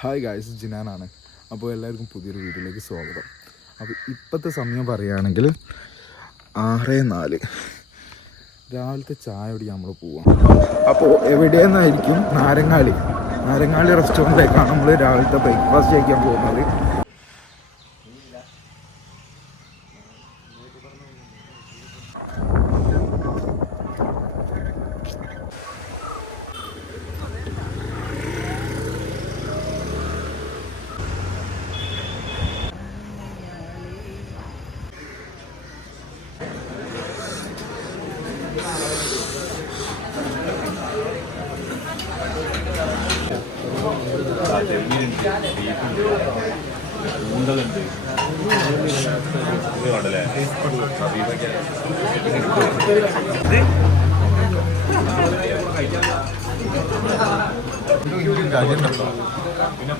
Hi guys ജിനാനാണ് അപ്പോൾ എല്ലാവർക്കും പുതിയൊരു വീട്ടിലേക്ക് സ്വാഗതം. അപ്പോൾ ഇപ്പോഴത്തെ സമയം പറയുകയാണെങ്കിൽ ആറ് നാല്. രാവിലത്തെ ചായ കുടി നമ്മൾ പോവാം അപ്പോൾ എവിടെയെന്നായിരിക്കും നാരങ്ങാളി നാരങ്ങാളി റെസ്റ്റോറന്റിലേക്കാണ് നമ്മൾ രാവിലത്തെ ബ്രേക്ക്ഫാസ്റ്റ് കഴിക്കാൻ പോകുന്നത്. ഊന്തലുണ്ട് ഉണ്ടല്ലേ കഴിക്കാൻ ഇതിന്റെ അജണ്ട പിന്നെ